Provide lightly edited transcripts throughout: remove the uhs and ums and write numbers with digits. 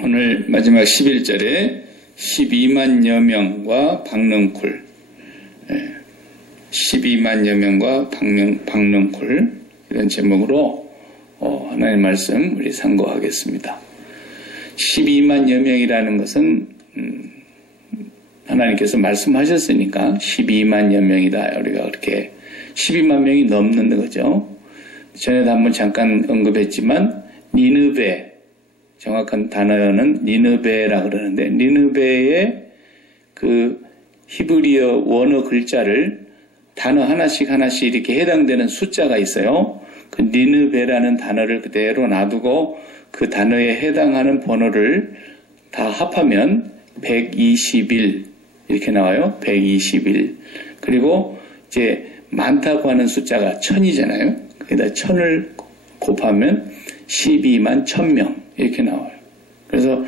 오늘 마지막 11절에 12만여 명과 박능쿨, 12만여 명과 박능쿨, 이런 제목으로 하나님의 말씀 우리 상고하겠습니다. 12만여 명이라는 것은 하나님께서 말씀하셨으니까 12만여 명이다. 우리가 그렇게 12만 명이 넘는 거죠. 전에도 한번 잠깐 언급했지만 니느베, 정확한 단어는 니느베라고 그러는데, 니느베의 그 히브리어 원어 글자를 단어 하나씩 이렇게 해당되는 숫자가 있어요. 그 니느베라는 단어를 그대로 놔두고 그 단어에 해당하는 번호를 다 합하면 121 이렇게 나와요. 121. 그리고 이제 많다고 하는 숫자가 1000이잖아요. 거기다 1000을 곱하면 12만 1000명 이렇게 나와요. 그래서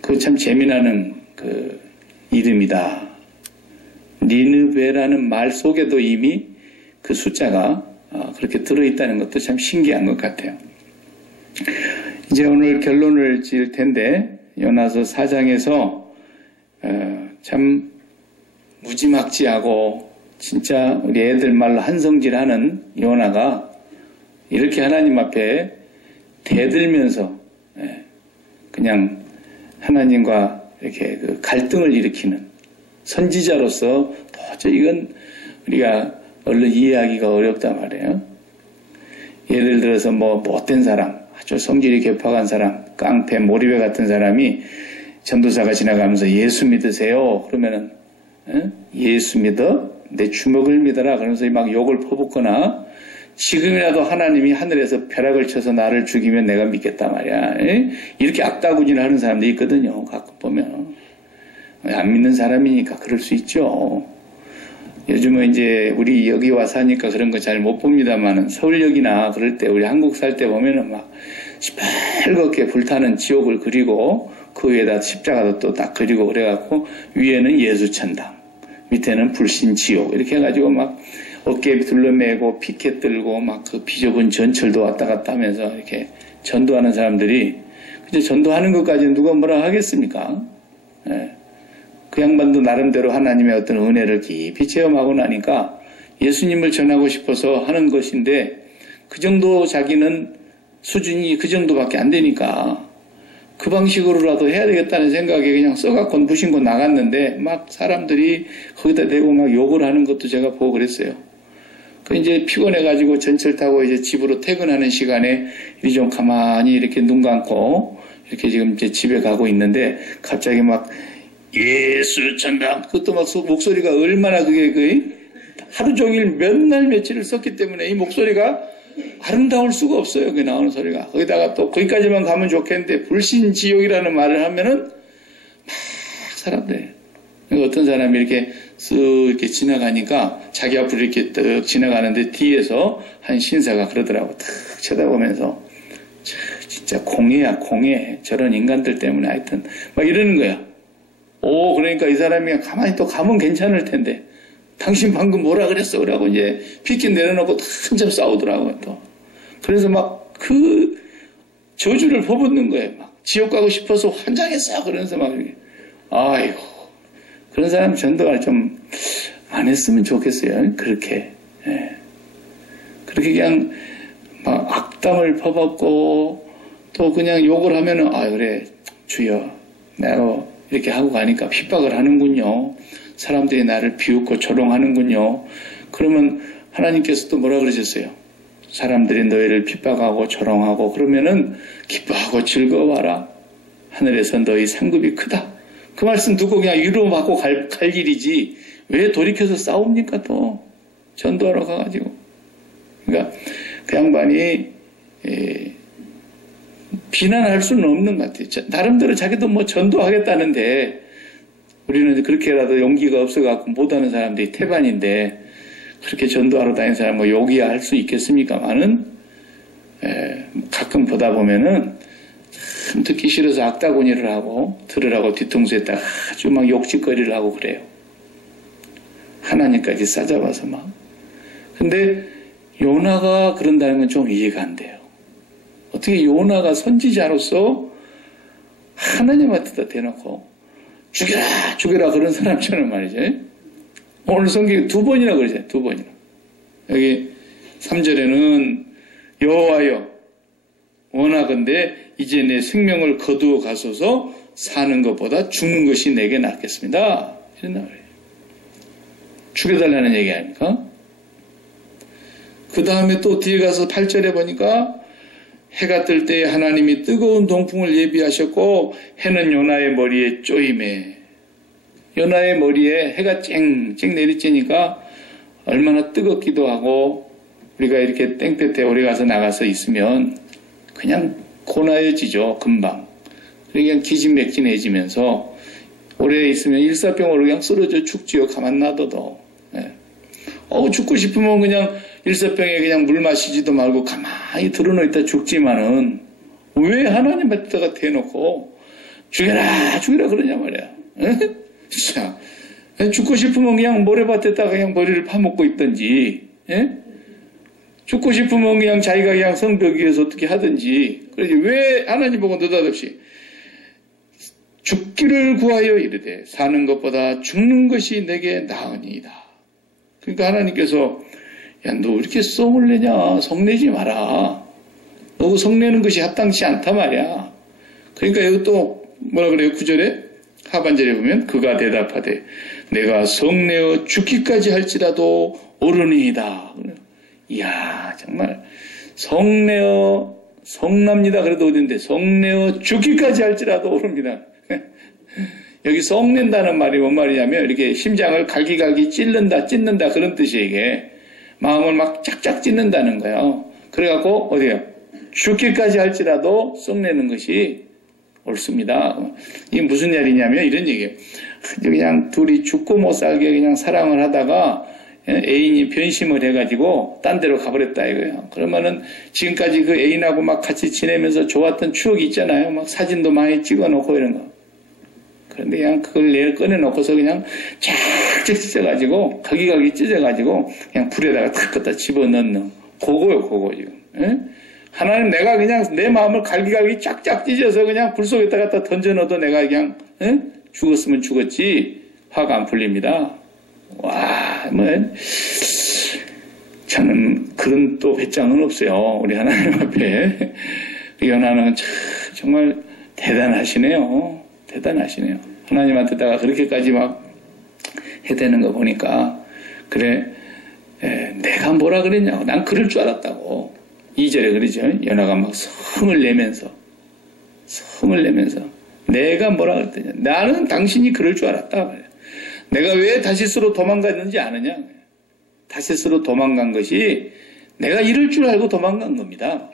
그 참 재미나는 그 이름이다. 니느베라는 말 속에도 이미 그 숫자가 그렇게 들어있다는 것도 참 신기한 것 같아요. 이제 오늘 결론을 지을 텐데, 요나서 4장에서 참 무지막지하고 진짜 우리 애들 말로 한성질하는 요나가 이렇게 하나님 앞에 대들면서 그냥 하나님과 이렇게 그 갈등을 일으키는 선지자로서 도저히 이건 우리가 얼른 이해하기가 어렵단 말이에요. 예를 들어서 뭐 못된 사람, 아주 성질이 괴팍한 사람, 깡패, 모리배 같은 사람이 전도사가 지나가면서 예수 믿으세요. 그러면은 예수 믿어? 내 주먹을 믿어라. 그러면서 막 욕을 퍼붓거나, 지금이라도 하나님이 하늘에서 벼락을 쳐서 나를 죽이면 내가 믿겠다 말이야. 이렇게 악다구니를 하는 사람들이 있거든요. 가끔 보면. 안 믿는 사람이니까 그럴 수 있죠. 요즘은 이제 우리 여기 와서 하니까 그런 거 잘 못 봅니다만은, 서울역이나 그럴 때 우리 한국 살 때 보면은 막 시뻘겋게 불타는 지옥을 그리고 그 위에다 십자가도 또 딱 그리고 그래갖고 위에는 예수천당, 밑에는 불신지옥 이렇게 해가지고 막 어깨에 둘러매고 피켓 들고 막 그 비좁은 전철도 왔다 갔다 하면서 이렇게 전도하는 사람들이, 근데 전도하는 것까지는 누가 뭐라 하겠습니까? 그 양반도 나름대로 하나님의 어떤 은혜를 깊이 체험하고 나니까 예수님을 전하고 싶어서 하는 것인데, 그 정도 자기는 수준이 그 정도밖에 안 되니까 그 방식으로라도 해야 되겠다는 생각에 그냥 써갖고 무신고 나갔는데, 막 사람들이 거기다 대고 막 욕을 하는 것도 제가 보고 그랬어요. 그 이제 피곤해가지고 전철 타고 이제 집으로 퇴근하는 시간에 이리 좀 가만히 이렇게 눈 감고 이렇게 지금 이제 집에 가고 있는데, 갑자기 막 예수 천당, 그것도 막 목소리가 얼마나 그게 하루 종일 몇 날 며칠을 썼기 때문에 이 목소리가 아름다울 수가 없어요. 그게 나오는 소리가. 거기다가 또 거기까지만 가면 좋겠는데 불신지옥이라는 말을 하면은 막 사람들, 어떤 사람이 이렇게 쓱 이렇게 지나가니까 자기 앞으로 이렇게 딱 지나가는데 뒤에서 한 신사가 그러더라고. 탁 쳐다보면서 진짜 공해야 공해. 저런 인간들 때문에 하여튼 막 이러는 거야. 그러니까 이 사람이 가만히 또 가면 괜찮을 텐데, 당신 방금 뭐라 그랬어? 그러고 이제 피켓 내려놓고 한참 싸우더라고요, 또. 그래서 막 그 저주를 퍼붓는 거예요. 막 지옥 가고 싶어서 환장했어. 그러면서 막, 아이고. 그런 사람 전도를 좀 안 했으면 좋겠어요. 그렇게. 그렇게 그냥 막 악담을 퍼붓고 또 그냥 욕을 하면은, 그래, 주여. 내가 이렇게 하고 가니까 핍박을 하는군요. 사람들이 나를 비웃고 조롱하는군요. 그러면 하나님께서 또 뭐라 그러셨어요? 사람들이 너희를 핍박하고 조롱하고 그러면은 기뻐하고 즐거워하라. 하늘에서 너희 상급이 크다. 그 말씀 듣고 그냥 위로받고 갈 일이지 왜 돌이켜서 싸웁니까? 또 전도하러 가가지고. 그러니까 그 양반이 비난할 수는 없는 것 같아요. 나름대로 자기도 뭐 전도하겠다는데, 우리는 그렇게라도 용기가 없어갖고 못하는 사람들이 태반인데, 그렇게 전도하러 다니는 사람 뭐 욕이야 할 수 있겠습니까만은, 가끔 보다 보면은 참 듣기 싫어서 악다구니를 하고 들으라고 뒤통수에 딱 아주 막 욕짓거리를 하고 그래요. 하나님까지 싸잡아서 막. 근데 요나가 그런다는 건 좀 이해가 안 돼요. 어떻게 요나가 선지자로서 하나님한테다 대놓고 죽여라 죽여라 그런 사람처럼 말이죠. 오늘 성경에 2번이나 그러죠. 2번이나. 여기 3절에는 여호와여 원하건대 이제 내 생명을 거두어 가소서 사는 것보다 죽는 것이 내게 낫겠습니다. 이런 말이에요. 죽여달라는 얘기 아닙니까? 그 다음에 또 뒤에 가서 8절에 보니까 해가 뜰 때에 하나님이 뜨거운 동풍을 예비하셨고 해는 요나의 머리에 쪼임해. 요나의 머리에 해가 쨍쨍 내리쬐니까 얼마나 뜨겁기도 하고 우리가 이렇게 땡볕에 오래 가서 나가서 있으면 그냥 고나해지죠. 금방. 그냥 기진맥진해지면서 오래 있으면 일사병으로 그냥 쓰러져 죽지요. 가만 놔둬도. 네. 죽고 싶으면 그냥 일사병에 그냥 물 마시지도 말고 가만히 들어놓 있다 죽지만은 왜 하나님한테다가 대놓고 죽여라 죽여라 그러냐 말이야. 자, 죽고 싶으면 그냥 모래밭에다가 그냥 머리를 파먹고 있든지, 죽고 싶으면 그냥 자기가 그냥 성벽 위에서 어떻게 하든지. 그러지 왜 하나님 보고 느닷없이 죽기를 구하여 이르되 사는 것보다 죽는 것이 내게 나으니이다. 그러니까 하나님께서 야, 너 왜 이렇게 썩을 내냐? 성내지 마라. 너도 성내는 것이 합당치 않다 말이야. 그러니까 여기 또 뭐라 그래요? 9절에 하반절에 보면 그가 대답하되 내가 성내어 죽기까지 할지라도 옳으니이다. 이야 정말 성내어 성납니다. 그래도 어딘데 성내어 죽기까지 할지라도 옳습니다. 여기 성낸다는 말이 뭔 말이냐면 이렇게 심장을 갈기갈기 찢는다 그런 뜻이에요. 이게 마음을 막 짝짝 찢는다는 거예요. 그래갖고 어디요? 죽기까지 할지라도 썩내는 것이 옳습니다. 이게 무슨 말이냐면 이런 얘기예요. 그냥 둘이 죽고 못 살게 그냥 사랑을 하다가 애인이 변심을 해가지고 딴 데로 가버렸다 이거예요. 그러면은 지금까지 그 애인하고 막 같이 지내면서 좋았던 추억이 있잖아요. 막 사진도 많이 찍어놓고 이런 거. 그런데 그냥 그걸 내일 꺼내놓고서 그냥 쫙쫙 찢어가지고 가기가기 찢어가지고 그냥 불에다가 탁 갖다 집어넣는 그거요 그거 지금. 하나님 내가 그냥 내 마음을 갈기갈기 쫙쫙 찢어서 그냥 불 속에다 갖다 던져넣어도 내가 그냥 죽었으면 죽었지 화가 안 풀립니다. 와, 저는 그런 또 배짱은 없어요. 우리 하나님 앞에. 연하는 정말 대단하시네요. 대단하시네요. 하나님한테다가 그렇게까지 막 해대는 거 보니까 그래 내가 뭐라 그랬냐고 난 그럴 줄 알았다고. 2절에 그러죠. 연하가 막 성을 내면서 내가 뭐라 그랬더냐 나는 당신이 그럴 줄 알았다. 내가 왜 다시스로 도망갔는지 아느냐. 다시스로 도망간 것이 내가 이럴 줄 알고 도망간 겁니다.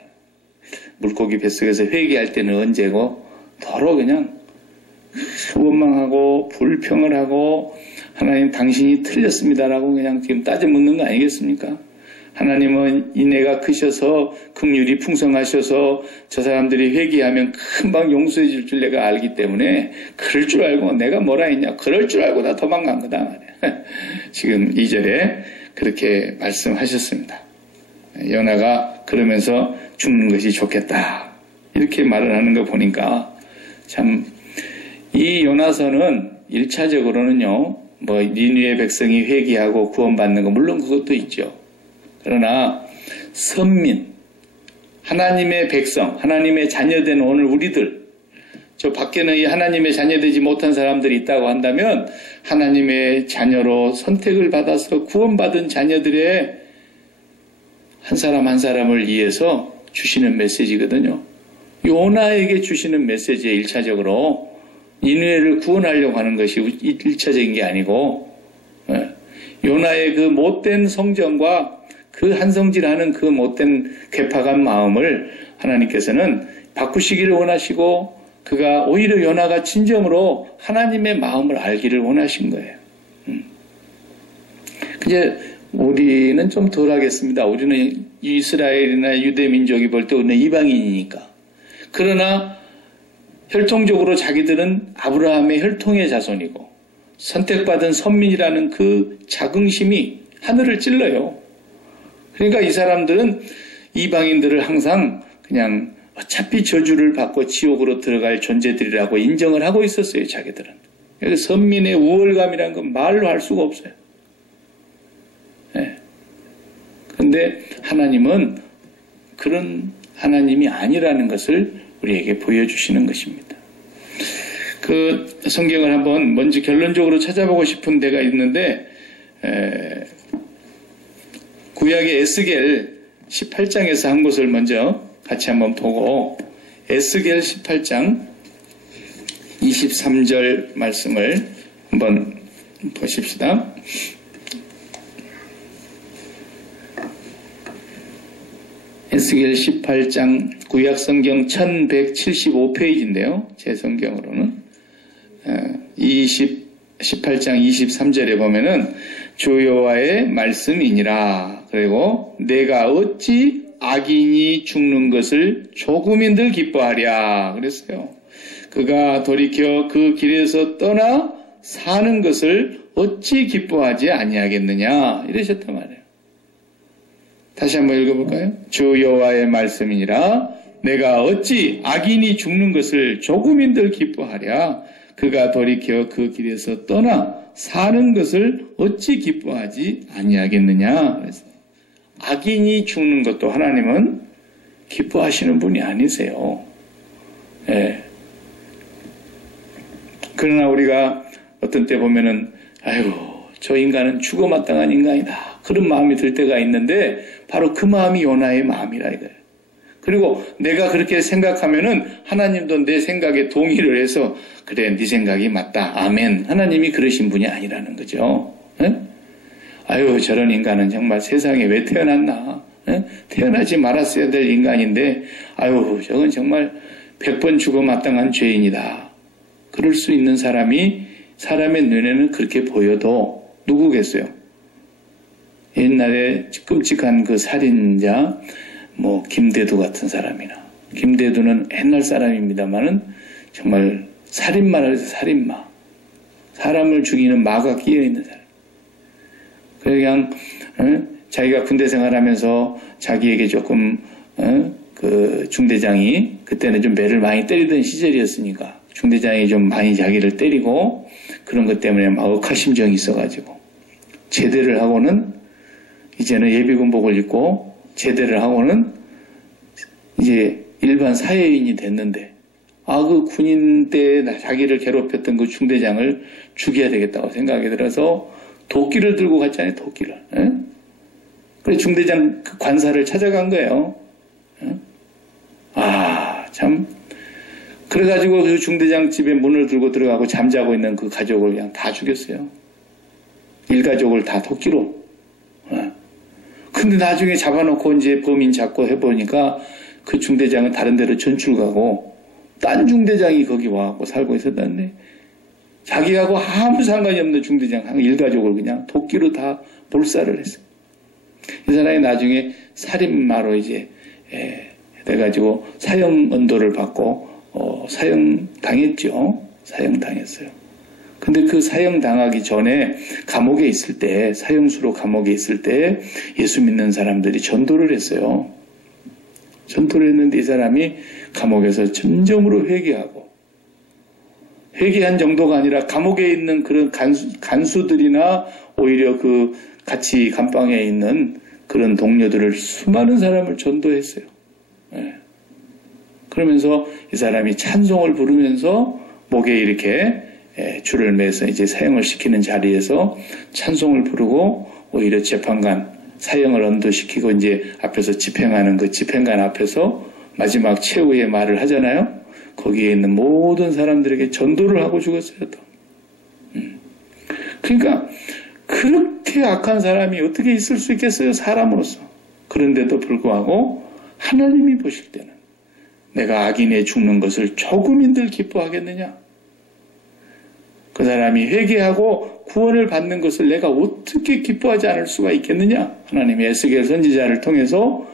물고기 뱃속에서 회개할 때는 언제고 더러 그냥 원망하고 불평을 하고 하나님 당신이 틀렸습니다라고 그냥 지금 따져 묻는 거 아니겠습니까? 하나님은 인애가 크셔서 긍휼이 풍성하셔서 저 사람들이 회개하면 금방 용서해 줄 줄 내가 알기 때문에 그럴 줄 알고 내가 뭐라 했냐 그럴 줄 알고 나 도망간 거다 말이야. 지금 2절에 그렇게 말씀하셨습니다. 연하가 그러면서 죽는 것이 좋겠다 이렇게 말을 하는 거 보니까 참 이 요나서는 1차적으로는요 뭐 니느웨 백성이 회개하고 구원받는 거 물론 그것도 있죠. 그러나 선민, 하나님의 백성, 하나님의 자녀된 오늘 우리들, 저 밖에는 이 하나님의 자녀되지 못한 사람들이 있다고 한다면 하나님의 자녀로 선택을 받아서 구원받은 자녀들의 한 사람 한 사람을 위해서 주시는 메시지거든요. 요나에게 주시는 메시지에 1차적으로 니느웨를 구원하려고 하는 것이 1차적인 게 아니고 요나의 그 못된 성정과 그 한성질하는 그 못된 괴팍한 마음을 하나님께서는 바꾸시기를 원하시고 그가 오히려 요나가 진정으로 하나님의 마음을 알기를 원하신 거예요. 이제 우리는 좀 덜 하겠습니다. 우리는 이스라엘이나 유대 민족이 볼 때 우리는 이방인이니까. 그러나 혈통적으로 자기들은 아브라함의 혈통의 자손이고 선택받은 선민이라는 그 자긍심이 하늘을 찔러요. 그러니까 이 사람들은 이방인들을 항상 그냥 어차피 저주를 받고 지옥으로 들어갈 존재들이라고 인정을 하고 있었어요, 자기들은. 그래서 선민의 우월감이라는 건 말로 할 수가 없어요. 그런데 하나님은 그런 하나님이 아니라는 것을 우리에게 보여주시는 것입니다. 그 성경을 한번 먼저 결론적으로 찾아보고 싶은 데가 있는데, 구약의 에스겔 18장에서 한 곳을 먼저 같이 한번 보고, 에스겔 18장 23절 말씀을 한번 보십시다. 에스겔 18장 구약성경 1175페이지인데요. 제 성경으로는 18장 23절에 보면은 주 여호와의 말씀이니라. 그리고 내가 어찌 악인이 죽는 것을 조금인들 기뻐하랴 그랬어요. 그가 돌이켜 그 길에서 떠나 사는 것을 어찌 기뻐하지 아니하겠느냐 이러셨단 말이에요. 다시 한번 읽어볼까요? 주 여호와의 말씀이니라. 내가 어찌 악인이 죽는 것을 조금인들 기뻐하랴. 그가 돌이켜 그 길에서 떠나 사는 것을 어찌 기뻐하지 아니하겠느냐. 그래서 악인이 죽는 것도 하나님은 기뻐하시는 분이 아니세요. 그러나 우리가 어떤 때 보면은 아이고 저 인간은 죽어 마땅한 인간이다. 그런 마음이 들 때가 있는데 바로 그 마음이 요나의 마음이라 이거예요. 그리고 내가 그렇게 생각하면은 하나님도 내 생각에 동의를 해서 그래 네 생각이 맞다. 아멘. 하나님이 그러신 분이 아니라는 거죠. 아유 저런 인간은 정말 세상에 왜 태어났나. 태어나지 말았어야 될 인간인데 아유 저건 정말 100번 죽어 마땅한 죄인이다. 그럴 수 있는 사람이 사람의 눈에는 그렇게 보여도 누구겠어요? 옛날에 끔찍한 그 살인자 김대두 같은 사람이나 김대두는 옛날 사람입니다만은 정말 살인마를 해서 살인마 사람을 죽이는 마가 끼어있는 사람 그냥 자기가 군대 생활하면서 자기에게 조금 그 중대장이 그때는 좀 매를 많이 때리던 시절이었으니까 중대장이 좀 많이 자기를 때리고 그런 것 때문에 막 억하심정이 있어가지고 제대를 하고는 이제는 예비군복을 입고 제대를 하고는 이제 일반 사회인이 됐는데 그 군인 때 자기를 괴롭혔던 그 중대장을 죽여야 되겠다고 생각이 들어서 도끼를 들고 갔잖아요. 도끼를. 그래 중대장 그 관사를 찾아간 거예요. 참 그래가지고 그 중대장 집에 문을 들고 들어가고 잠자고 있는 그 가족을 그냥 다 죽였어요. 일가족을 다 도끼로. 근데 나중에 잡아놓고 이제 범인 잡고 해보니까 그 중대장은 다른 데로 전출 가고 딴 중대장이 거기 와갖고 살고 있었다는데 자기하고 아무 상관이 없는 중대장 일가족을 그냥 도끼로 다 몰살을 했어요. 이 사람이 나중에 살인마로 이제 돼가지고 사형 언도를 받고 사형당했죠. 사형당했어요. 근데 그 사형당하기 전에 감옥에 있을 때, 사형수로 감옥에 있을 때 예수 믿는 사람들이 전도를 했어요. 전도를 했는데 이 사람이 감옥에서 점점으로 회개하고, 회개한 정도가 아니라 감옥에 있는 그런 간수들이나 오히려 그 같이 감방에 있는 그런 동료들을 수많은 사람을 전도했어요. 그러면서 이 사람이 찬송을 부르면서 목에 이렇게 줄을 매서 이제 사형을 시키는 자리에서 찬송을 부르고 오히려 재판관 사형을 언도시키고 이제 앞에서 집행하는 그 집행관 앞에서 마지막 최후의 말을 하잖아요. 거기에 있는 모든 사람들에게 전도를 하고 죽었어요. 또. 그러니까 그렇게 악한 사람이 어떻게 있을 수 있겠어요? 사람으로서. 그런데도 불구하고 하나님이 보실 때는 내가 악인에 죽는 것을 조금인들 기뻐하겠느냐? 그 사람이 회개하고 구원을 받는 것을 내가 어떻게 기뻐하지 않을 수가 있겠느냐? 하나님이 에스겔 선지자를 통해서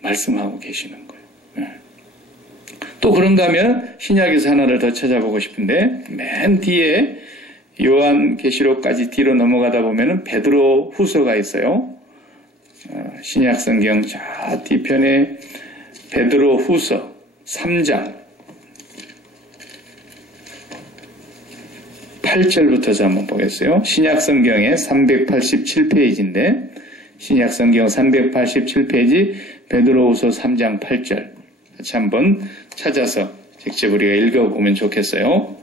말씀하고 계시는 거예요. 또 그런가 하면 신약에서 하나를 더 찾아보고 싶은데 맨 뒤에 요한계시록까지 뒤로 넘어가다 보면은 베드로 후서가 있어요. 신약 성경 저 뒤편에 베드로 후서 3장 8절부터 한번 보겠어요. 신약성경의 387페이지인데 신약성경 387페이지 베드로후서 3장 8절 같이 한번 찾아서 직접 우리가 읽어보면 좋겠어요.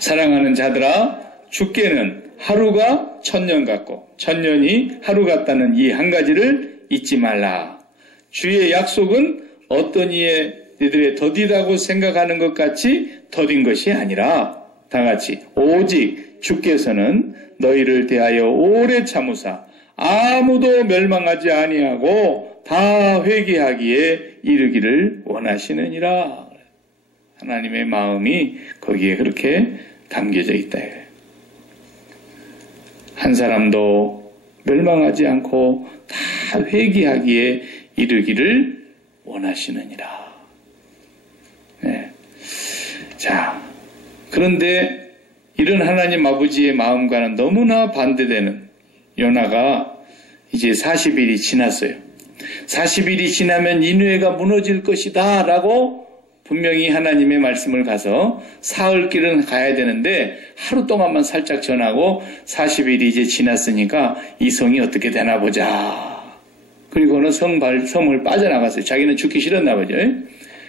사랑하는 자들아, 주께는 하루가 천년 같고 천년이 하루 같다는 이 한 가지를 잊지 말라. 주의 약속은 어떤 이들의 더디다고 생각하는 것 같이 더딘 것이 아니라 다같이 오직 주께서는 너희를 대하여 오래 참으사 아무도 멸망하지 아니하고 다 회개하기에 이르기를 원하시느니라. 하나님의 마음이 거기에 그렇게 담겨져 있다. 한 사람도 멸망하지 않고 다 회개하기에 이르기를 원하시느니라. 네. 자, 그런데 이런 하나님 아버지의 마음과는 너무나 반대되는 요나가 이제 40일이 지났어요. 40일이 지나면 니느웨가 무너질 것이다 라고 분명히 하나님의 말씀을 가서 사흘 길은 가야 되는데 하루 동안만 살짝 전하고 40일이 이제 지났으니까 이 성이 어떻게 되나 보자. 그리고는 성을 빠져나갔어요. 자기는 죽기 싫었나 보죠.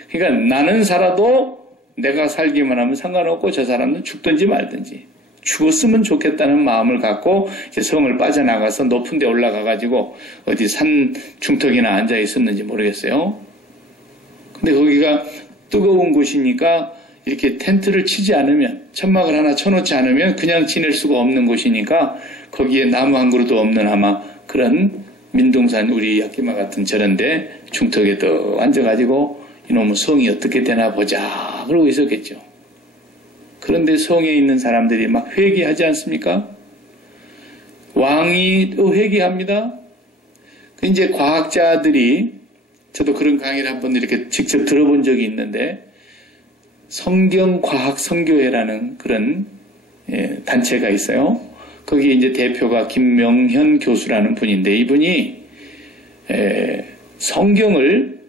그러니까 나는 살아도 내가 살기만 하면 상관없고 저 사람은 죽든지 말든지 죽었으면 좋겠다는 마음을 갖고 이제 성을 빠져나가서 높은 데 올라가가지고 어디 산 중턱이나 앉아 있었는지 모르겠어요. 근데 거기가 뜨거운 곳이니까 이렇게 텐트를 치지 않으면 천막을 하나 쳐놓지 않으면 그냥 지낼 수가 없는 곳이니까 거기에 나무 한 그루도 없는 아마 그런 민둥산 우리 야끼마 같은 저런데 중턱에 또 앉아가지고 이놈의 성이 어떻게 되나 보자 그러고 있었겠죠. 그런데 성에 있는 사람들이 막 회개하지 않습니까? 왕이 또 회개합니다. 이제 과학자들이 저도 그런 강의를 한번 이렇게 직접 들어본 적이 있는데 성경과학선교회라는 그런 단체가 있어요. 거기 이제 대표가 김명현 교수라는 분인데 이분이 성경을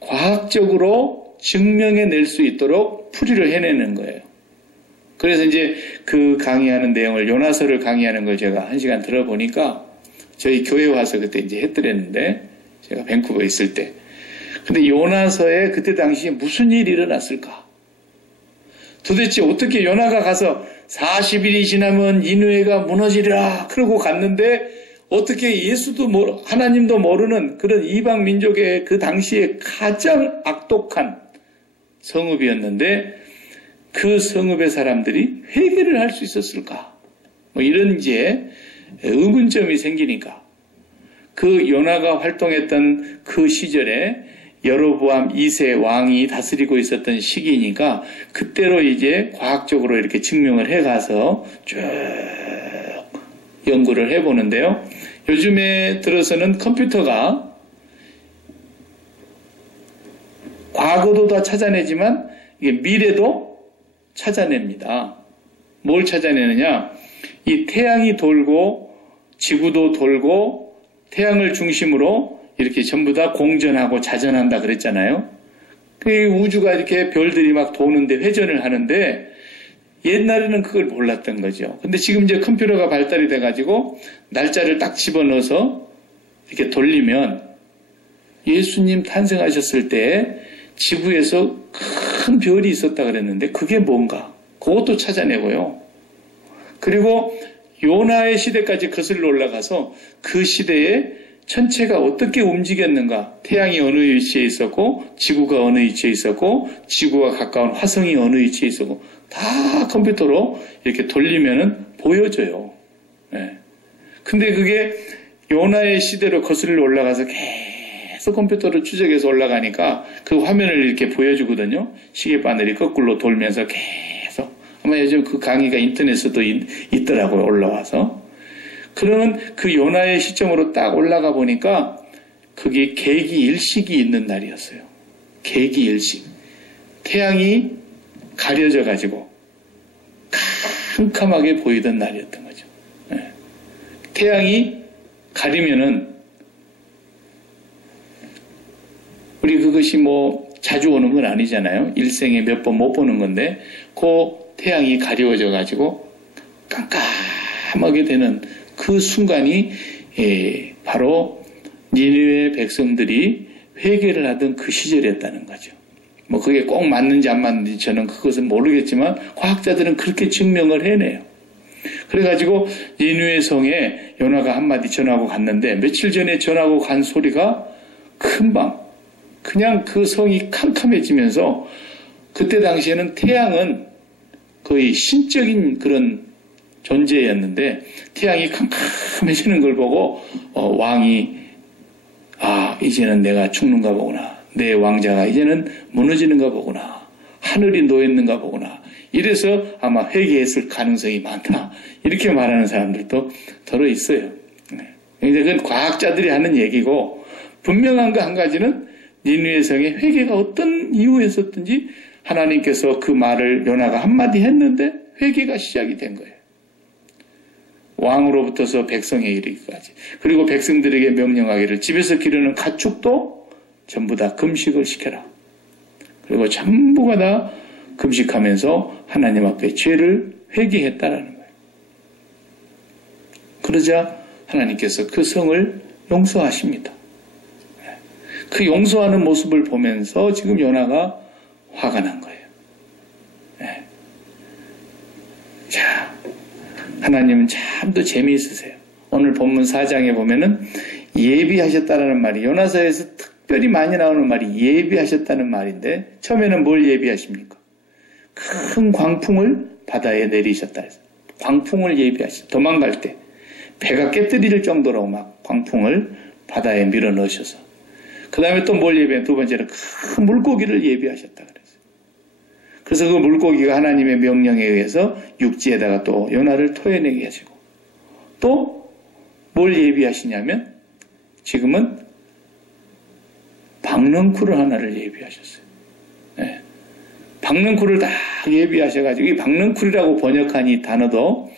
과학적으로 증명해낼 수 있도록 풀이를 해내는 거예요. 그래서 이제 그 강의하는 내용을 요나서를 강의하는 걸 제가 1시간 들어보니까 저희 교회 와서 그때 이제 했더랬는데 제가 밴쿠버에 있을 때. 근데 요나서에 그때 당시에 무슨 일이 일어났을까? 도대체 어떻게 요나가 가서 40일이 지나면 니느웨가 무너지리라 그러고 갔는데 어떻게 예수도 하나님도 모르는 그런 이방 민족의 그 당시에 가장 악독한 성읍이었는데 그 성읍의 사람들이 회개를 할 수 있었을까? 뭐 이런 이제 의문점이 생기니까 그 요나가 활동했던 그 시절에 여로보암 2세 왕이 다스리고 있었던 시기니까 그때로 이제 과학적으로 이렇게 증명을 해가서 쭉 연구를 해보는데요. 요즘에 들어서는 컴퓨터가 과거도 다 찾아내지만 이게 미래도 찾아냅니다. 뭘 찾아내느냐? 이 태양이 돌고 지구도 돌고 태양을 중심으로 이렇게 전부 다 공전하고 자전한다 그랬잖아요. 그 우주가 이렇게 별들이 막 도는데 회전을 하는데 옛날에는 그걸 몰랐던 거죠. 근데 지금 이제 컴퓨터가 발달이 돼가지고 날짜를 딱 집어넣어서 이렇게 돌리면 예수님 탄생하셨을 때 지구에서 큰 별이 있었다 그랬는데 그게 뭔가 그것도 찾아내고요. 그리고 요나의 시대까지 거슬러 올라가서 그 시대에 천체가 어떻게 움직였는가, 태양이 어느 위치에 있었고 지구가 어느 위치에 있었고 지구와 가까운 화성이 어느 위치에 있었고 다 컴퓨터로 이렇게 돌리면은 보여줘요. 네. 근데 그게 요나의 시대로 거슬러 올라가서 계속 컴퓨터를 추적해서 올라가니까 그 화면을 이렇게 보여주거든요. 시계바늘이 거꾸로 돌면서 계속. 아마 요즘 그 강의가 인터넷에도 있더라고요. 올라와서. 그러면 그 요나의 시점으로 딱 올라가 보니까 그게 계기일식이 있는 날이었어요. 계기일식. 태양이 가려져 가지고 캄캄하게 보이던 날이었던 거죠. 네. 태양이 가리면은 우리 그것이 뭐 자주 오는 건 아니잖아요. 일생에 몇 번 못 보는 건데 그 태양이 가려워져 가지고 깜깜하게 되는 그 순간이 바로 니느웨 백성들이 회개를 하던 그 시절이었다는 거죠. 뭐 그게 꼭 맞는지 안 맞는지 저는 그것은 모르겠지만 과학자들은 그렇게 증명을 해내요. 그래가지고 니느웨 성에 요나가 한마디 전하고 갔는데 며칠 전에 전하고 간 소리가 금방 그냥 그 성이 캄캄해지면서 그때 당시에는 태양은 거의 신적인 그런 존재였는데 태양이 캄캄해지는 걸 보고 왕이 이제는 내가 죽는가 보구나. 내 왕자가 이제는 무너지는가 보구나. 하늘이 놓였는가 보구나. 이래서 아마 회개했을 가능성이 많다. 이렇게 말하는 사람들도 더러 있어요. 그건 과학자들이 하는 얘기고 분명한 거 한 가지는 니느웨 성의 회개가 어떤 이유였었든지 하나님께서 그 말을 요나가 한마디 했는데 회개가 시작이 된 거예요. 왕으로부터서 백성에 이르기까지. 그리고 백성들에게 명령하기를 집에서 기르는 가축도 전부 다 금식을 시켜라. 그리고 전부가 다 금식하면서 하나님 앞에 죄를 회개했다라는 거예요. 그러자 하나님께서 그 성을 용서하십니다. 그 용서하는 모습을 보면서 지금 요나가 화가 난 거예요. 자, 하나님은 참 또 재미있으세요. 오늘 본문 4장에 보면은 예비하셨다라는 말이 요나서에서 특별히 많이 나오는 말이 예비하셨다는 말인데 처음에는 뭘 예비하십니까? 큰 광풍을 바다에 내리셨다 해서 광풍을 예비하셨다. 도망갈 때 배가 깨뜨릴 정도로 막 광풍을 바다에 밀어 넣으셔서 그 다음에 또 뭘 예비해? 두 번째는 큰 물고기를 예비하셨다 그랬어요. 그래서 그 물고기가 하나님의 명령에 의해서 육지에다가 또 요나를 토해내게 하시고 또 뭘 예비하시냐면 지금은 박넝쿨을 하나를 예비하셨어요. 네. 박넝쿨을 다 예비하셔가지고 이 박넝쿨이라고 번역한 이 단어도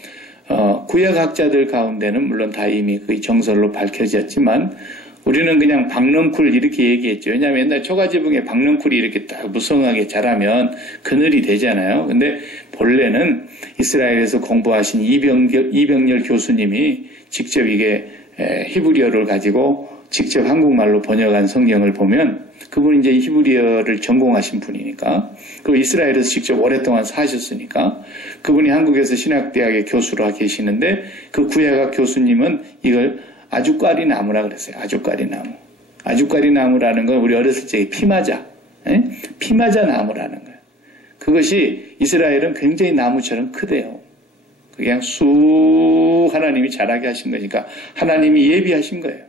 구약학자들 가운데는 물론 다 이미 그 정설로 밝혀졌지만 우리는 그냥 박넝쿨 이렇게 얘기했죠. 왜냐하면 옛날 초가지붕에 박넝쿨이 이렇게 딱 무성하게 자라면 그늘이 되잖아요. 근데 본래는 이스라엘에서 공부하신 이병렬 교수님이 직접 이게 히브리어를 가지고 직접 한국말로 번역한 성경을 보면 그분이 이제 히브리어를 전공하신 분이니까 그 이스라엘에서 직접 오랫동안 사셨으니까 그분이 한국에서 신학대학의 교수로 계시는데 그 구약학 교수님은 이걸 아주까리 나무라 그랬어요. 아주까리 나무. 아주까리 나무라는 건 우리 어렸을 적에 피마자. 피마자 나무라는 거예요. 그것이 이스라엘은 굉장히 나무처럼 크대요. 그냥 쑥 하나님이 자라게 하신 거니까 하나님이 예비하신 거예요.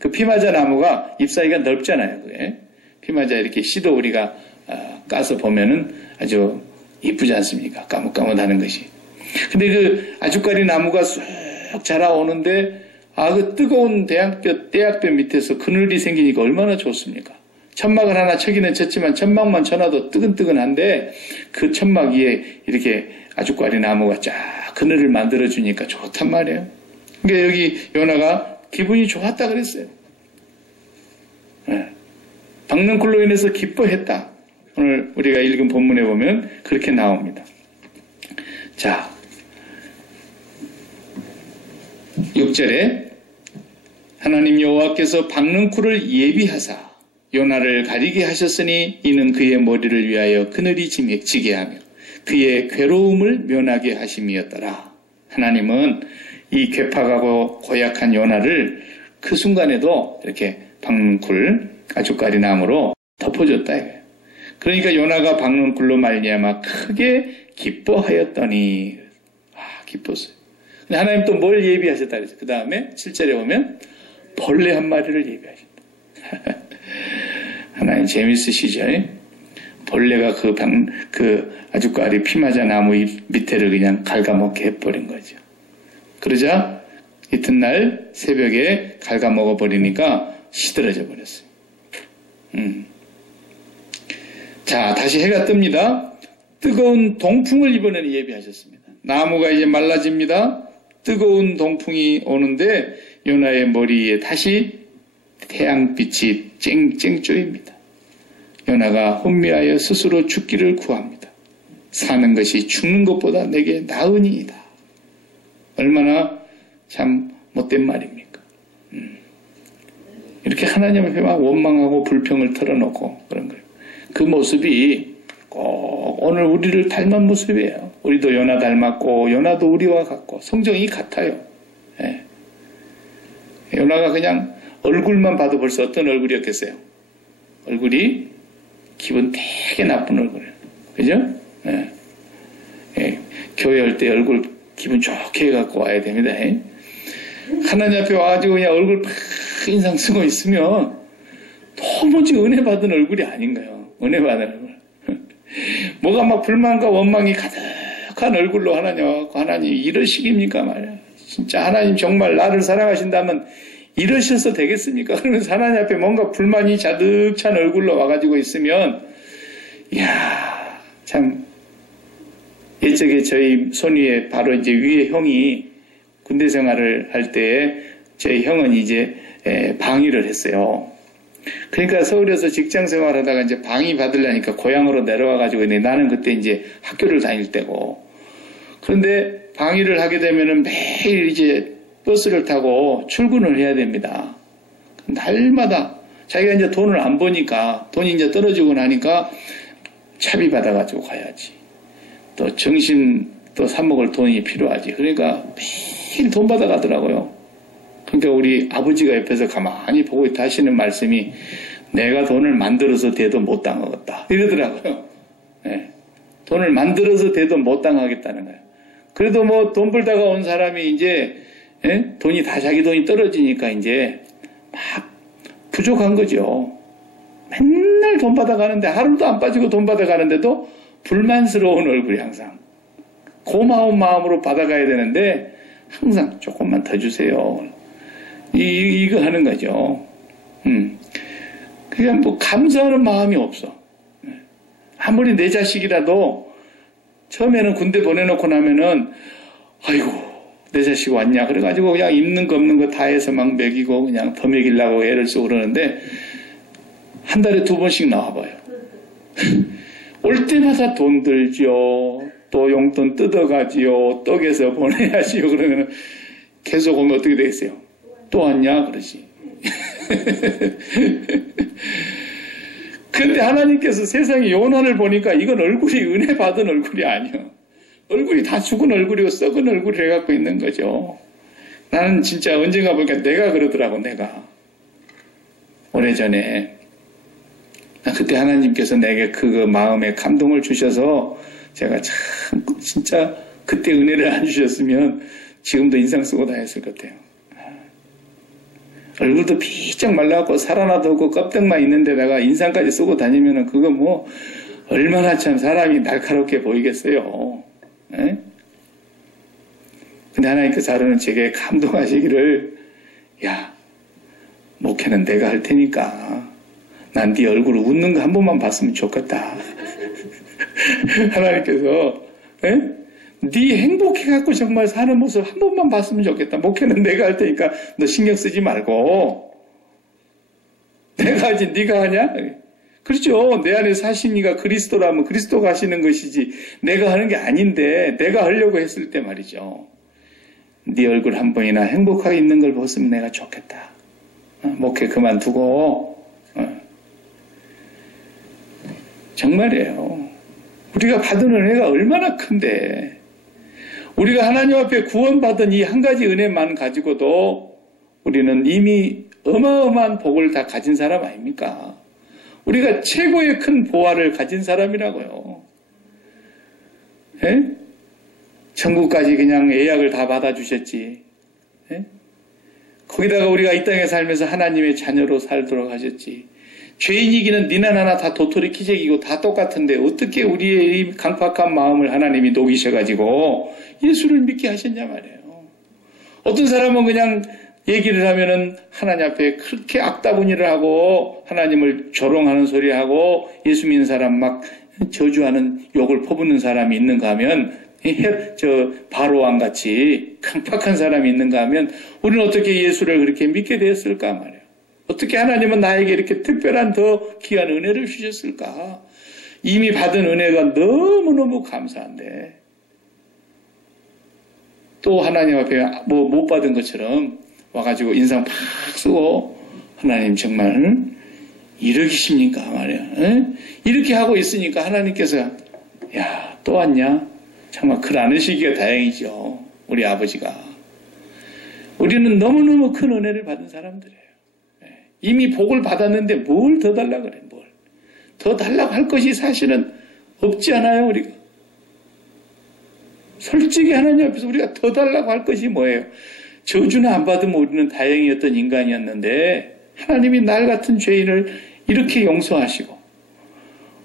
그 피마자 나무가 잎사귀가 넓잖아요. 그게. 피마자 이렇게 씨도 우리가 까서 보면은 아주 이쁘지 않습니까? 까뭇까뭇하는 것이. 근데 그 아주까리 나무가 쑥 자라오는데 그 뜨거운 대학볕 밑에서 그늘이 생기니까 얼마나 좋습니까? 천막을 하나 쳐기는 쳤지만 천막만 쳐놔도 뜨근뜨근한데 그 천막 위에 이렇게 아주까리 나무가 쫙 그늘을 만들어주니까 좋단 말이에요. 그러니까 여기 요나가 기분이 좋았다 그랬어요. 박넝쿨로 인해서 기뻐했다. 오늘 우리가 읽은 본문에 보면 그렇게 나옵니다. 자, 6절에 하나님 여호와께서 박넝쿨을 예비하사 요나를 가리게 하셨으니 이는 그의 머리를 위하여 그늘이 지게 하며 그의 괴로움을 면하게 하심이었더라. 하나님은 이 괴팍하고 고약한 요나를 그 순간에도 이렇게 박넝쿨 아주까리 나무로 덮어줬다 이거예요. 그러니까 요나가 박넝쿨로 말미암아 크게 기뻐하였더니 기뻤어요. 근데 하나님 또 뭘 예비하셨다 그랬어요. 그 다음에 7절에 보면 벌레 한 마리를 예비하셨다. 하나님 재밌으시죠? 벌레가 그 아주까리 피마자 나무 밑에를 그냥 갉아먹게 해버린 거죠. 그러자 이튿날 새벽에 갉아먹어버리니까 시들어져 버렸어요. 자, 다시 해가 뜹니다. 뜨거운 동풍을 이번에는 예비하셨습니다. 나무가 이제 말라집니다. 뜨거운 동풍이 오는데 요나의 머리에 다시 태양빛이 쨍쨍 쪼입니다. 요나가 혼미하여 스스로 죽기를 구합니다. 사는 것이 죽는 것보다 내게 나으니이다. 얼마나 참 못된 말입니까? 이렇게 하나님 앞에 막 원망하고 불평을 털어놓고 그런 거예요. 그 모습이 꼭 오늘 우리를 닮은 모습이에요. 우리도 요나 닮았고 요나도 우리와 같고 성정이 같아요. 예. 요나가 그냥 얼굴만 봐도 벌써 어떤 얼굴이었겠어요? 얼굴이 기분 되게 나쁜 얼굴이에요. 그죠? 예. 예. 교회 올 때 얼굴 기분 좋게 해갖고 와야 됩니다. 예. 하나님 앞에 와가지고 그냥 얼굴 팍 인상 쓰고 있으면 도무지 은혜 받은 얼굴이 아닌가요? 은혜 받은 얼굴. 뭐가 막 불만과 원망이 가득한 얼굴로 하나님 와갖고 하나님 이러시깁니까 말이야. 진짜 하나님 정말 나를 사랑하신다면 이러셔서 되겠습니까? 그러면서 하나님 앞에 뭔가 불만이 자득 찬 얼굴로 와가지고 있으면, 이야, 참, 일적에 저희 손 위에 바로 이제 위에 형이 군대 생활을 할 때에 제 형은 이제 방위를 했어요. 그러니까 서울에서 직장 생활하다가 이제 방위 받으려니까 고향으로 내려와가지고 나는 그때 이제 학교를 다닐 때고, 그런데 방위를 하게 되면은 매일 이제 버스를 타고 출근을 해야 됩니다. 날마다 자기가 이제 돈을 안 버니까 돈이 이제 떨어지고 나니까 차비 받아가지고 가야지. 또 점심 또 사 먹을 돈이 필요하지. 그러니까 매일 돈 받아가더라고요. 그러니까 우리 아버지가 옆에서 가만히 보고 있다 하시는 말씀이 내가 돈을 만들어서 대도 못 당하겠다 이러더라고요. 네. 돈을 만들어서 대도 못 당하겠다는 거예요. 그래도 뭐 돈 벌다가 온 사람이 이제 돈이 다 자기 돈이 떨어지니까 이제 막 부족한 거죠. 맨날 돈 받아가는데 하루도 안 빠지고 돈 받아가는데도 불만스러운 얼굴이 항상 고마운 마음으로 받아가야 되는데 항상 조금만 더 주세요. 이거 하는 거죠. 그냥 뭐 감사하는 마음이 없어. 아무리 내 자식이라도 처음에는 군대 보내놓고 나면은 아이고 내 자식 왔냐 그래가지고 그냥 입는 거 없는 거 다 해서 막 먹이고 그냥 더 먹이려고 애를 쓰고 그러는데 한 달에 2번씩 나와봐요. 올 때마다 돈 들죠. 또 용돈 뜯어가지요. 떡에서 보내야지요. 그러면 계속 오면 어떻게 되겠어요? 또 왔냐 그러지. 그런데 하나님께서 세상에 요나를 보니까 이건 얼굴이 은혜 받은 얼굴이 아니야. 얼굴이 다 죽은 얼굴이고 썩은 얼굴을 해갖고 있는 거죠. 나는 진짜 언젠가 보니까 내가 그러더라고. 내가 오래전에 그때 하나님께서 내게 그 마음에 감동을 주셔서 제가 참 진짜 그때 은혜를 안 주셨으면 지금도 인상 쓰고 다녔을 것 같아요. 얼굴도 비쩍 말라갖고 살아나도 없고 껍데기만 있는 데다가 인상까지 쓰고 다니면은 그거 뭐 얼마나 참 사람이 날카롭게 보이겠어요. 에? 근데 하나님께서 하루는 제게 감동하시기를 야 목회는 내가 할 테니까 난 네 얼굴 웃는 거 한 번만 봤으면 좋겠다. 하나님께서 에? 네 행복해갖고 정말 사는 모습 한 번만 봤으면 좋겠다. 목회는 내가 할 테니까 너 신경 쓰지 말고 내가 하지 네가 하냐? 그렇죠. 내 안에 사신 이가 그리스도라면 그리스도가 하시는 것이지 내가 하는 게 아닌데 내가 하려고 했을 때 말이죠. 네 얼굴 한 번이나 행복하게 있는 걸 봤으면 내가 좋겠다. 목회 그만두고 정말이에요. 우리가 받은 은혜가 얼마나 큰데 우리가 하나님 앞에 구원받은 이 한 가지 은혜만 가지고도 우리는 이미 어마어마한 복을 다 가진 사람 아닙니까? 우리가 최고의 큰 보화를 가진 사람이라고요. 에? 천국까지 그냥 예약을 다 받아주셨지. 에? 거기다가 우리가 이 땅에 살면서 하나님의 자녀로 살도록 하셨지. 죄인이기는 니나 나나 다 도토리 키재기고 다 똑같은데 어떻게 우리의 이 강팍한 마음을 하나님이 녹이셔가지고 예수를 믿게 하셨냐 말이에요. 어떤 사람은 그냥 얘기를 하면은 하나님 앞에 그렇게 악다분이를 하고 하나님을 조롱하는 소리 하고 예수 믿는 사람 막 저주하는 욕을 퍼붓는 사람이 있는가 하면 저 바로왕 같이 강팍한 사람이 있는가 하면 우리는 어떻게 예수를 그렇게 믿게 되었을까 말이에요. 어떻게 하나님은 나에게 이렇게 특별한 더 귀한 은혜를 주셨을까? 이미 받은 은혜가 너무너무 감사한데 또 하나님 앞에 뭐 못 받은 것처럼 와가지고 인상 팍 쓰고 하나님 정말 이러기십니까 말이야. 에? 이렇게 하고 있으니까 하나님께서 야, 또 왔냐? 정말 글 않으시기가 다행이죠. 우리 아버지가. 우리는 너무너무 큰 은혜를 받은 사람들이에요. 이미 복을 받았는데 뭘 더 달라고 그래, 뭘. 더 달라고 할 것이 사실은 없지 않아요, 우리가. 솔직히 하나님 앞에서 우리가 더 달라고 할 것이 뭐예요? 저주는 안 받으면 우리는 다행이었던 인간이었는데 하나님이 날 같은 죄인을 이렇게 용서하시고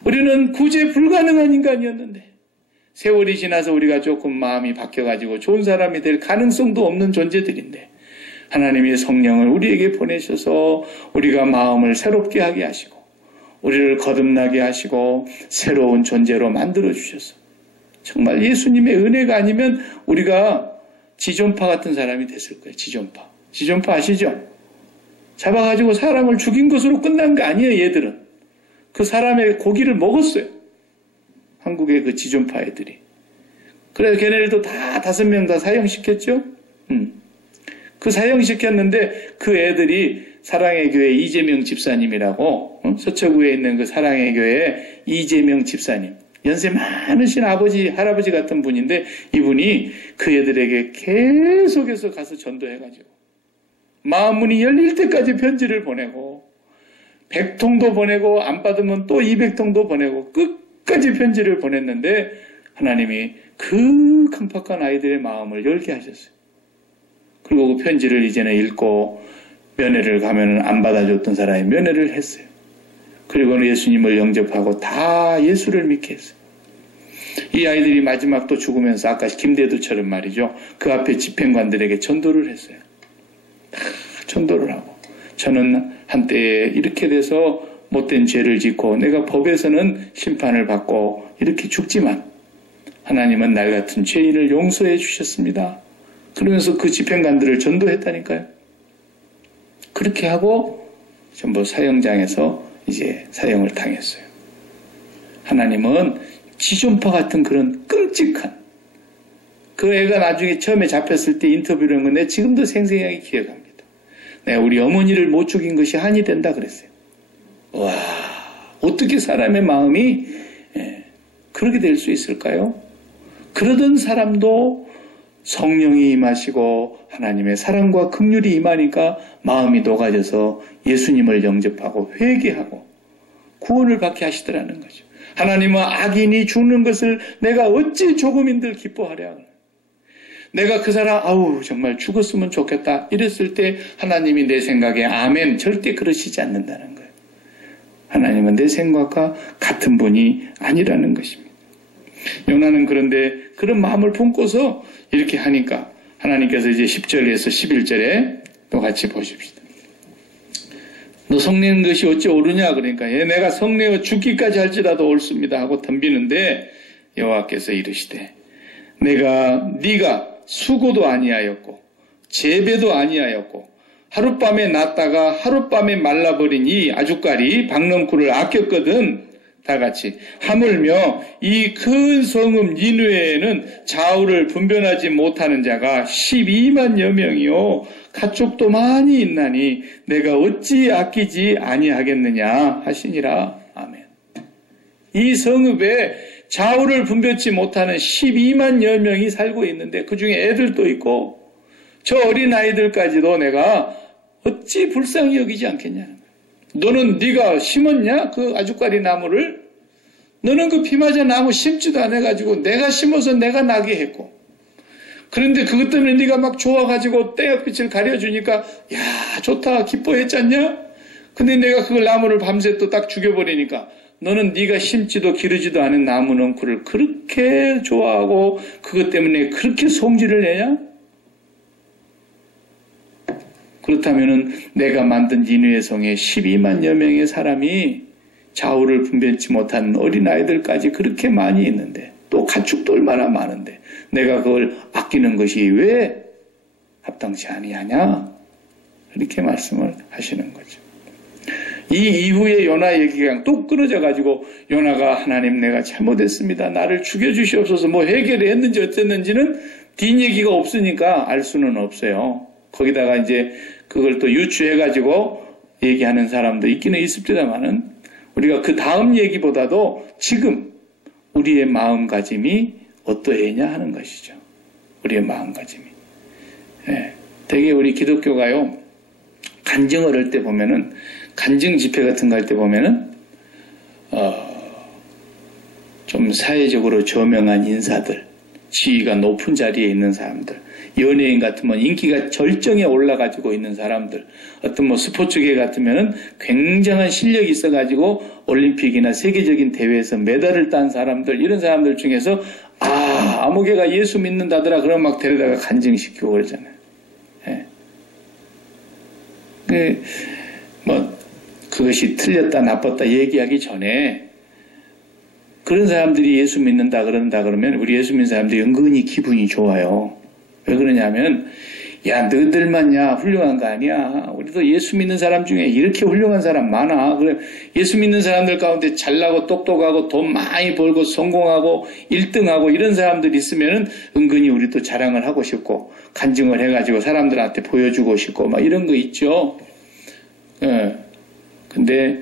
우리는 구제 불가능한 인간이었는데 세월이 지나서 우리가 조금 마음이 바뀌어가지고 좋은 사람이 될 가능성도 없는 존재들인데 하나님의 성령을 우리에게 보내셔서 우리가 마음을 새롭게 하게 하시고 우리를 거듭나게 하시고 새로운 존재로 만들어주셔서 정말 예수님의 은혜가 아니면 우리가 지존파 같은 사람이 됐을 거예요. 지존파. 지존파 아시죠? 잡아가지고 사람을 죽인 것으로 끝난 거 아니에요, 얘들은. 그 사람의 고기를 먹었어요. 한국의 그 지존파 애들이. 그래서 걔네들도 다 5명 다 사형시켰죠? 그 사형시켰는데 그 애들이 사랑의 교회 이재명 집사님이라고 서초구에 있는 그 사랑의 교회 이재명 집사님. 연세 많으신 아버지, 할아버지 같은 분인데 이분이 그 애들에게 계속해서 가서 전도해가지고 마음문이 열릴 때까지 편지를 보내고 100통도 보내고 안 받으면 또 200통도 보내고 끝까지 편지를 보냈는데 하나님이 그 강팍한 아이들의 마음을 열게 하셨어요. 그리고 그 편지를 이제는 읽고 면회를 가면 안 받아줬던 사람이 면회를 했어요. 그리고는 예수님을 영접하고 다 예수를 믿게 했어요. 이 아이들이 마지막 또 죽으면서 아까 김대두처럼 말이죠. 그 앞에 집행관들에게 전도를 했어요. 다 전도를 하고 저는 한때에 이렇게 돼서 못된 죄를 짓고 내가 법에서는 심판을 받고 이렇게 죽지만 하나님은 날 같은 죄인을 용서해 주셨습니다. 그러면서 그 집행관들을 전도했다니까요. 그렇게 하고 전부 사형장에서 이제 사형을 당했어요. 하나님은 지존파 같은 그런 끔찍한 그 애가 나중에 처음에 잡혔을 때 인터뷰를 한 건데 지금도 생생하게 기억합니다. 내가 우리 어머니를 못 죽인 것이 한이 된다 그랬어요. 와, 어떻게 사람의 마음이 그렇게 될 수 있을까요? 그러던 사람도 성령이 임하시고 하나님의 사랑과 긍휼이 임하니까 마음이 녹아져서 예수님을 영접하고 회개하고 구원을 받게 하시더라는 거죠. 하나님은 악인이 죽는 것을 내가 어찌 조금인들 기뻐하랴. 내가 그 사람 정말 죽었으면 좋겠다 이랬을 때 하나님이 내 생각에 아멘 절대 그러시지 않는다는 거예요. 하나님은 내 생각과 같은 분이 아니라는 것입니다. 요나는 그런데 그런 마음을 품고서 이렇게 하니까 하나님께서 이제 10절에서 11절에 또 같이 보십시다. 너 성내는 것이 어찌 옳으냐 그러니까 내가 성내어 죽기까지 할지라도 옳습니다 하고 덤비는데 여호와께서 이르시되 네가 수고도 아니하였고 재배도 아니하였고 하룻밤에 났다가 하룻밤에 말라버린 이 아주까리 박넝쿨을 아꼈거든 다같이 하물며 이 큰 성읍 니느웨에는 좌우를 분별하지 못하는 자가 12만여 명이요 가축도 많이 있나니 내가 어찌 아끼지 아니하겠느냐 하시니라. 아멘. 이 성읍에 좌우를 분별치 못하는 12만여 명이 살고 있는데 그 중에 애들도 있고 저 어린 아이들까지도 내가 어찌 불쌍히 여기지 않겠냐. 너는 네가 심었냐? 그 아주까리 나무를? 너는 그 피마자 나무 심지도 안 해가지고 내가 심어서 내가 나게 했고 그런데 그것 때문에 네가 막 좋아가지고 떼약빛을 가려주니까 야 좋다 기뻐했지 않냐? 근데 내가 그 나무를 밤새 또 딱 죽여버리니까 너는 네가 심지도 기르지도 않은 나무 넝쿨을 그렇게 좋아하고 그것 때문에 그렇게 성질을 내냐? 그렇다면은 내가 만든 니느웨 성에 12만여 명의 사람이 좌우를 분별치 못하는 어린아이들까지 그렇게 많이 있는데 또 가축도 얼마나 많은데 내가 그걸 아끼는 것이 왜 합당치 아니하냐? 이렇게 말씀을 하시는 거죠. 이 이후에 요나 얘기가 그냥 또 끊어져 가지고 요나가 하나님 내가 잘못했습니다. 나를 죽여주시옵소서 뭐 해결을 했는지 어땠는지는 뒷얘기가 없으니까 알 수는 없어요. 거기다가 이제 그걸 또 유추해 가지고 얘기하는 사람도 있기는 있습니다만은 우리가 그 다음 얘기보다도 지금 우리의 마음가짐이 어떠했냐 하는 것이죠. 우리의 마음가짐이. 예, 되게 우리 기독교가요, 간증을 할 때 보면은, 간증 집회 같은 거 할 때 보면은, 좀 사회적으로 저명한 인사들, 지위가 높은 자리에 있는 사람들, 연예인 같으면 인기가 절정에 올라가지고 있는 사람들, 어떤 뭐 스포츠계 같으면은 굉장한 실력이 있어가지고 올림픽이나 세계적인 대회에서 메달을 딴 사람들, 이런 사람들 중에서 아무개가 예수 믿는다더라 그러면 막 데려다가 간증시키고 그러잖아요. 예. 그것이 틀렸다 나빴다 얘기하기 전에 그런 사람들이 예수 믿는다 그런다 그러면 우리 예수 믿는 사람들이 은근히 기분이 좋아요. 왜 그러냐면 야 너희들만야 훌륭한 거 아니야. 우리도 예수 믿는 사람 중에 이렇게 훌륭한 사람 많아. 그래 예수 믿는 사람들 가운데 잘나고 똑똑하고 돈 많이 벌고 성공하고 1등하고 이런 사람들 있으면은 은근히 우리도 자랑을 하고 싶고 간증을 해가지고 사람들한테 보여주고 싶고 막 이런 거 있죠. 예. 근데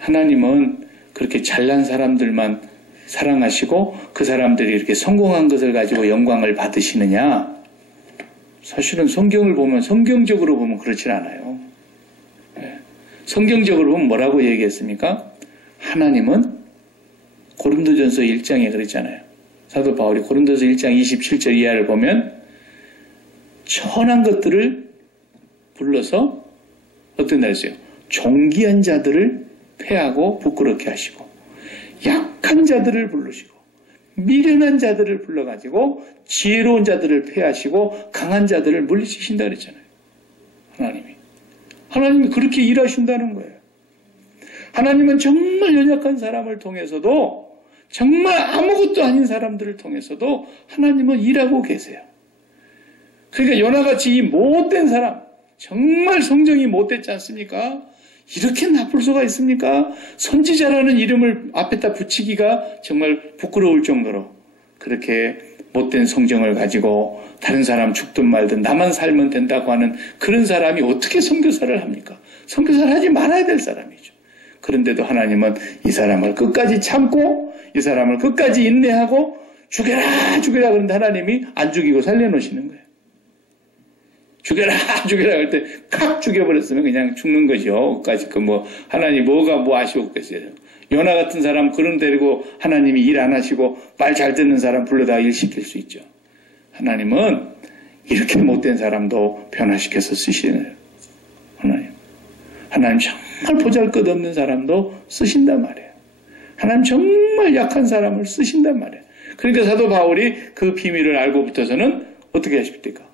하나님은 그렇게 잘난 사람들만 사랑하시고 그 사람들이 이렇게 성공한 것을 가지고 영광을 받으시느냐? 사실은 성경을 보면 성경적으로 보면 그렇진 않아요. 네. 성경적으로 보면 뭐라고 얘기했습니까? 하나님은 고린도전서 1장에 그랬잖아요. 사도 바울이 고린도서 1장 27절 이하를 보면 천한 것들을 불러서 어떤 날이었어요? 존귀한 자들을 패하고 부끄럽게 하시고 약한 자들을 부르시고 미련한 자들을 불러가지고 지혜로운 자들을 패하시고 강한 자들을 물리치신다 그랬잖아요. 하나님이 그렇게 일하신다는 거예요. 하나님은 정말 연약한 사람을 통해서도 정말 아무것도 아닌 사람들을 통해서도 하나님은 일하고 계세요. 그러니까 요나같이 이 못된 사람, 정말 성정이 못됐지 않습니까? 이렇게 나쁠 수가 있습니까? 선지자라는 이름을 앞에다 붙이기가 정말 부끄러울 정도로 그렇게 못된 성정을 가지고 다른 사람 죽든 말든 나만 살면 된다고 하는 그런 사람이 어떻게 선교사를 합니까? 선교사를 하지 말아야 될 사람이죠. 그런데도 하나님은 이 사람을 끝까지 참고 이 사람을 끝까지 인내하고 죽여라 그런데 하나님이 안 죽이고 살려놓으시는 거예요. 죽여라 할 때 칵 죽여버렸으면 그냥 죽는 거죠. 까지 하나님 뭐가 아쉬웠겠어요. 요나 같은 사람 그런 데리고 하나님이 일 안 하시고 말 잘 듣는 사람 불러다가 일 시킬 수 있죠. 하나님은 이렇게 못된 사람도 변화시켜서 쓰시는 하나님 정말 보잘것없는 사람도 쓰신단 말이에요. 하나님 정말 약한 사람을 쓰신단 말이에요. 그러니까 사도 바울이 그 비밀을 알고부터서는 어떻게 하십니까?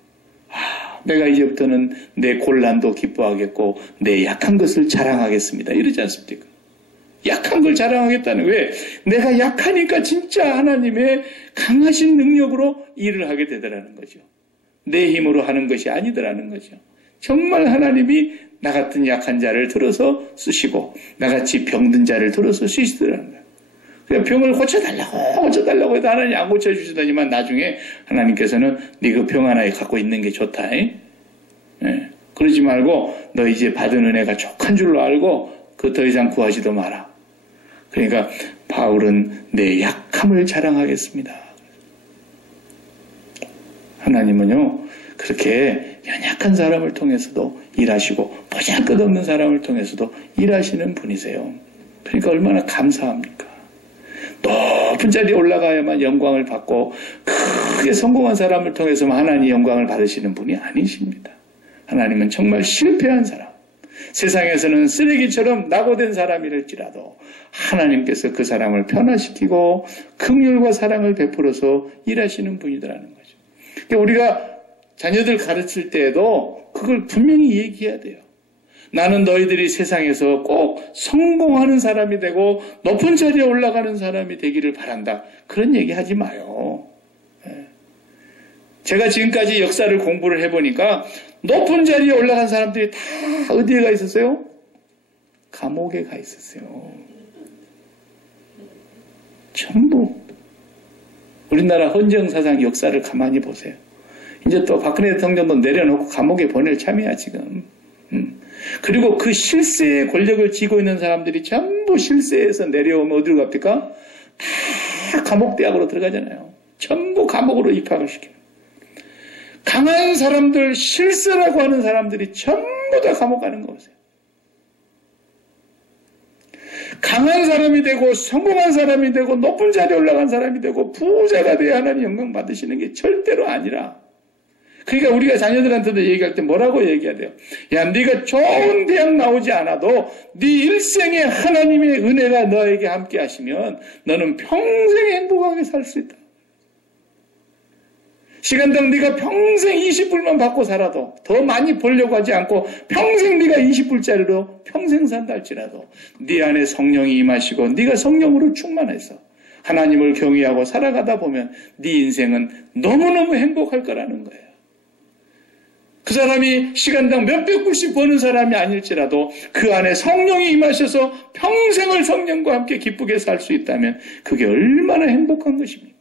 내가 이제부터는 내 곤란도 기뻐하겠고 내 약한 것을 자랑하겠습니다. 이러지 않습니까? 약한 걸 자랑하겠다는 왜? 내가 약하니까 진짜 하나님의 강하신 능력으로 일을 하게 되더라는 거죠. 내 힘으로 하는 것이 아니더라는 거죠. 정말 하나님이 나 같은 약한 자를 들어서 쓰시고 나같이 병든 자를 들어서 쓰시더라는 거예요. 그러니까 병을 고쳐달라고 해도 하나님 안 고쳐주시더니만 나중에 하나님께서는 네 그 병 하나 갖고 있는 게 좋다. 예? 그러지 말고 너 이제 받은 은혜가 족한 줄로 알고 그 더 이상 구하지도 마라. 그러니까 바울은 내 약함을 자랑하겠습니다. 하나님은요 그렇게 연약한 사람을 통해서도 일하시고 보잘것없는 사람을 통해서도 일하시는 분이세요. 그러니까 얼마나 감사합니까? 높은 자리에 올라가야만 영광을 받고 크게 성공한 사람을 통해서만 하나님 영광을 받으시는 분이 아니십니다. 하나님은 정말 실패한 사람, 세상에서는 쓰레기처럼 낙오된 사람이랄지라도 하나님께서 그 사람을 변화시키고 긍휼과 사랑을 베풀어서 일하시는 분이라는 거죠. 그러니까 우리가 자녀들 가르칠 때에도 그걸 분명히 얘기해야 돼요. 나는 너희들이 세상에서 꼭 성공하는 사람이 되고 높은 자리에 올라가는 사람이 되기를 바란다. 그런 얘기 하지 마요. 제가 지금까지 역사를 공부를 해보니까 높은 자리에 올라간 사람들이 다 어디에 가 있었어요? 감옥에 가 있었어요. 전부. 우리나라 헌정사상 역사를 가만히 보세요. 이제 또 박근혜 대통령도 내려놓고 감옥에 보낼 참이야 지금. 그리고 그 실세의 권력을 쥐고 있는 사람들이 전부 실세에서 내려오면 어디로 갑니까? 다 감옥대학으로 들어가잖아요. 전부 감옥으로 입학을 시켜요. 강한 사람들, 실세라고 하는 사람들이 전부 다 감옥 가는 거 보세요. 강한 사람이 되고 성공한 사람이 되고 높은 자리에 올라간 사람이 되고 부자가 되어 하나님 영광 받으시는 게 절대로 아니라, 그러니까 우리가 자녀들한테도 얘기할 때 뭐라고 얘기해야 돼요? 야, 네가 좋은 대학 나오지 않아도 네 일생에 하나님의 은혜가 너에게 함께 하시면 너는 평생 행복하게 살 수 있다. 시간당 네가 평생 20불만 받고 살아도, 더 많이 벌려고 하지 않고 평생 네가 20불짜리로 평생 산다 할지라도 네 안에 성령이 임하시고 네가 성령으로 충만해서 하나님을 경외하고 살아가다 보면 네 인생은 너무너무 행복할 거라는 거예요. 그 사람이 시간당 몇백 불씩 버는 사람이 아닐지라도 그 안에 성령이 임하셔서 평생을 성령과 함께 기쁘게 살 수 있다면 그게 얼마나 행복한 것입니까?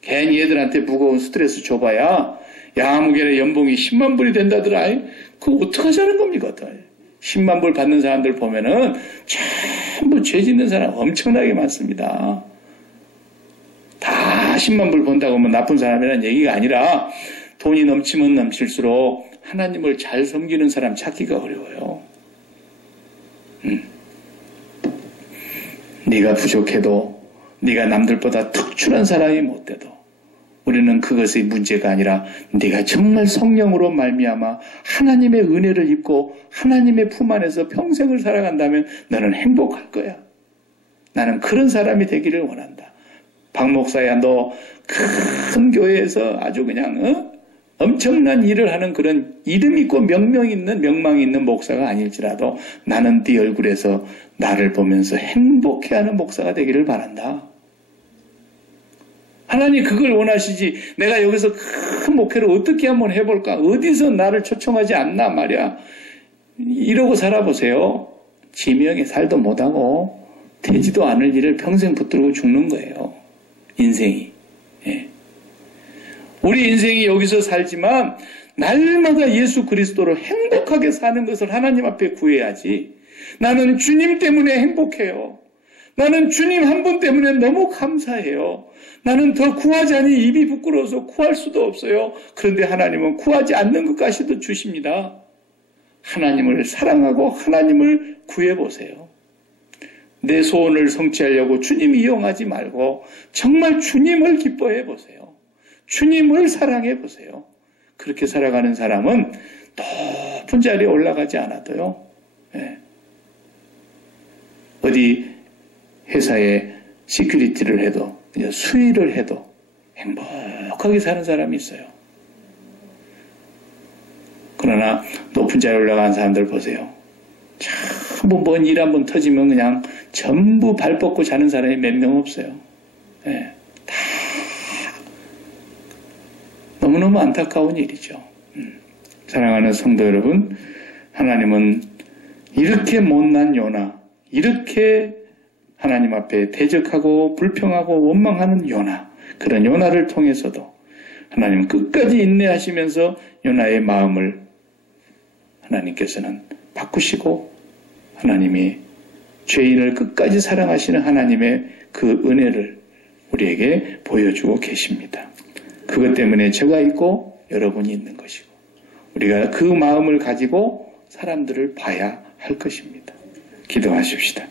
괜히 얘들한테 무거운 스트레스 줘봐야 야, 아무개나 연봉이 10만 불이 된다더라. 그거 어떡하자는 겁니까? 10만 불 받는 사람들 보면은 전부 죄 짓는 사람 엄청나게 많습니다. 다 10만 불 번다고 하면 나쁜 사람이라는 얘기가 아니라 돈이 넘치면 넘칠수록 하나님을 잘 섬기는 사람 찾기가 어려워요. 네가 부족해도, 네가 남들보다 특출한 사람이 못 돼도 우리는 그것이 문제가 아니라 네가 정말 성령으로 말미암아 하나님의 은혜를 입고 하나님의 품 안에서 평생을 살아간다면 너는 행복할 거야. 나는 그런 사람이 되기를 원한다. 박 목사야, 너 큰 교회에서 아주 그냥 엄청난 일을 하는 그런 이름 있고 명망 있는 목사가 아닐지라도 나는 네 얼굴에서 나를 보면서 행복해하는 목사가 되기를 바란다. 하나님 그걸 원하시지, 내가 여기서 큰 목회를 어떻게 한번 해볼까, 어디서 나를 초청하지 않나 말이야, 이러고 살아보세요. 지명에 살도 못하고 되지도 않을 일을 평생 붙들고 죽는 거예요. 인생이. 예. 우리 인생이 여기서 살지만 날마다 예수 그리스도로 행복하게 사는 것을 하나님 앞에 구해야지. 나는 주님 때문에 행복해요. 나는 주님 한 분 때문에 너무 감사해요. 나는 더 구하자니 입이 부끄러워서 구할 수도 없어요. 그런데 하나님은 구하지 않는 것까지도 주십니다. 하나님을 사랑하고 하나님을 구해보세요. 내 소원을 성취하려고 주님 이용하지 말고 정말 주님을 기뻐해 보세요. 주님을 사랑해 보세요. 그렇게 살아가는 사람은 높은 자리에 올라가지 않아도요. 예. 어디 회사에 시큐리티를 해도, 수의를 해도 행복하게 사는 사람이 있어요. 그러나 높은 자리에 올라가는 사람들 보세요. 전부 뭔 일 한번 터지면 그냥 전부 발 뻗고 자는 사람이 몇 명 없어요. 예. 다 너무너무 안타까운 일이죠. 사랑하는 성도 여러분, 하나님은 이렇게 못난 요나, 이렇게 하나님 앞에 대적하고 불평하고 원망하는 요나, 그런 요나를 통해서도 하나님 끝까지 인내하시면서 요나의 마음을 하나님께서는 바꾸시고 하나님이 죄인을 끝까지 사랑하시는 하나님의 그 은혜를 우리에게 보여주고 계십니다. 그것 때문에 제가 있고 여러분이 있는 것이고 우리가 그 마음을 가지고 사람들을 봐야 할 것입니다. 기도하십시다.